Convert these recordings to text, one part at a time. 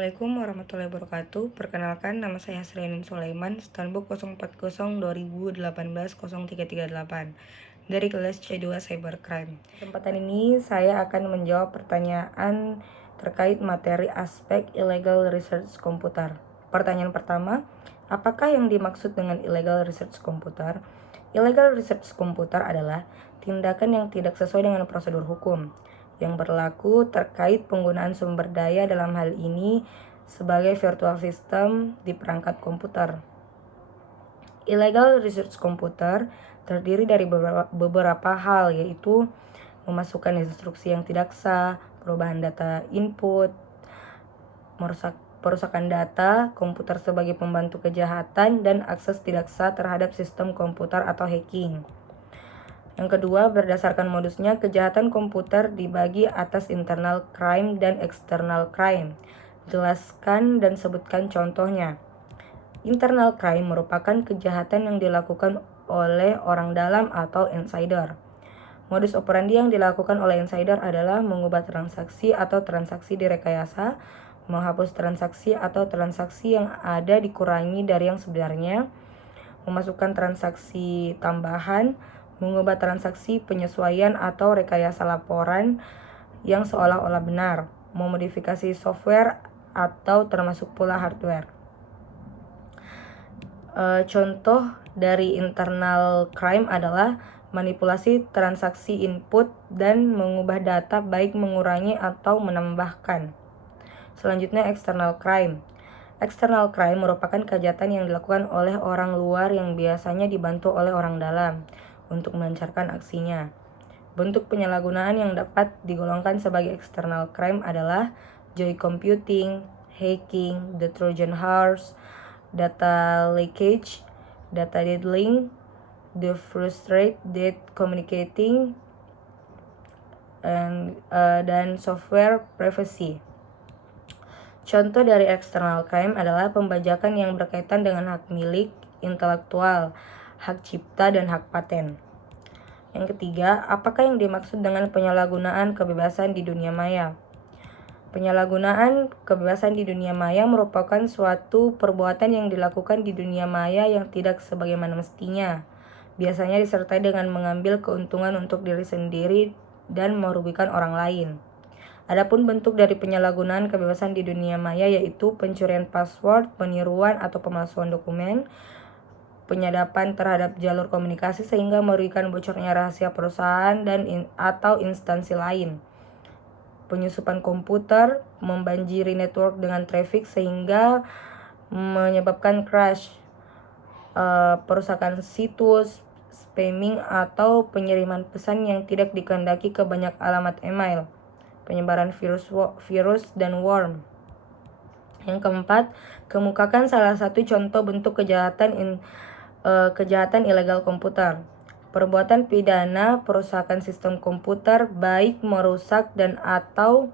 Assalamualaikum warahmatullahi wabarakatuh. Perkenalkan, nama saya Hasrianin Sulaiman, Stanbook 040120180338 dari kelas C2 Cybercrime. Kesempatan ini saya akan menjawab pertanyaan terkait materi aspek illegal research komputer. Pertanyaan pertama, apakah yang dimaksud dengan illegal research komputer? Illegal research komputer adalah tindakan yang tidak sesuai dengan prosedur hukum yang berlaku terkait penggunaan sumber daya, dalam hal ini sebagai virtual system di perangkat komputer. Illegal research komputer terdiri dari beberapa hal, yaitu memasukkan instruksi yang tidak sah, perubahan data input, perusakan data komputer sebagai pembantu kejahatan, dan akses tidak sah terhadap sistem komputer atau hacking. Yang kedua, berdasarkan modusnya, kejahatan komputer dibagi atas internal crime dan external crime. Jelaskan dan sebutkan contohnya. Internal crime merupakan kejahatan yang dilakukan oleh orang dalam atau insider. Modus operandi yang dilakukan oleh insider adalah mengubah transaksi atau transaksi direkayasa, menghapus transaksi atau transaksi yang ada dikurangi dari yang sebenarnya, memasukkan transaksi tambahan, mengubah transaksi penyesuaian atau rekayasa laporan yang seolah-olah benar, memodifikasi software atau termasuk pula hardware. Contoh dari internal crime adalah manipulasi transaksi input dan mengubah data, baik mengurangi atau menambahkan. Selanjutnya, external crime. External crime merupakan kejahatan yang dilakukan oleh orang luar yang biasanya dibantu oleh orang dalam untuk melancarkan aksinya. Bentuk penyalahgunaan yang dapat digolongkan sebagai external crime adalah joy computing, hacking, the Trojan horse, data leakage, data deadlink, the frustrated communicating, dan software privacy. Contoh dari external crime adalah pembajakan yang berkaitan dengan hak milik intelektual, hak cipta, dan hak paten. Yang ketiga, apakah yang dimaksud dengan penyalahgunaan kebebasan di dunia maya? Penyalahgunaan kebebasan di dunia maya merupakan suatu perbuatan yang dilakukan di dunia maya yang tidak sebagaimana mestinya. Biasanya disertai dengan mengambil keuntungan untuk diri sendiri dan merugikan orang lain. Adapun bentuk dari penyalahgunaan kebebasan di dunia maya yaitu pencurian password, peniruan atau pemalsuan dokumen, penyadapan terhadap jalur komunikasi sehingga merugikan bocornya rahasia perusahaan dan atau instansi lain, penyusupan komputer, membanjiri network dengan traffic sehingga menyebabkan crash, perusakan situs, spamming atau pengiriman pesan yang tidak dikehendaki ke banyak alamat email, penyebaran virus dan worm. Yang keempat, kemukakan salah satu contoh bentuk kejahatan ilegal komputer. Perbuatan pidana perusakan sistem komputer, baik merusak dan atau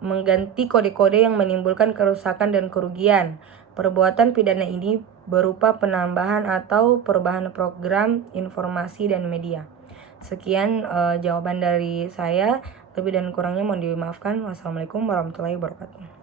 mengganti kode-kode yang menimbulkan kerusakan dan kerugian. Perbuatan pidana ini berupa penambahan atau perubahan program, informasi, dan media. Sekian jawaban dari saya. Lebih dan kurangnya mohon dimaafkan. Wassalamualaikum warahmatullahi wabarakatuh.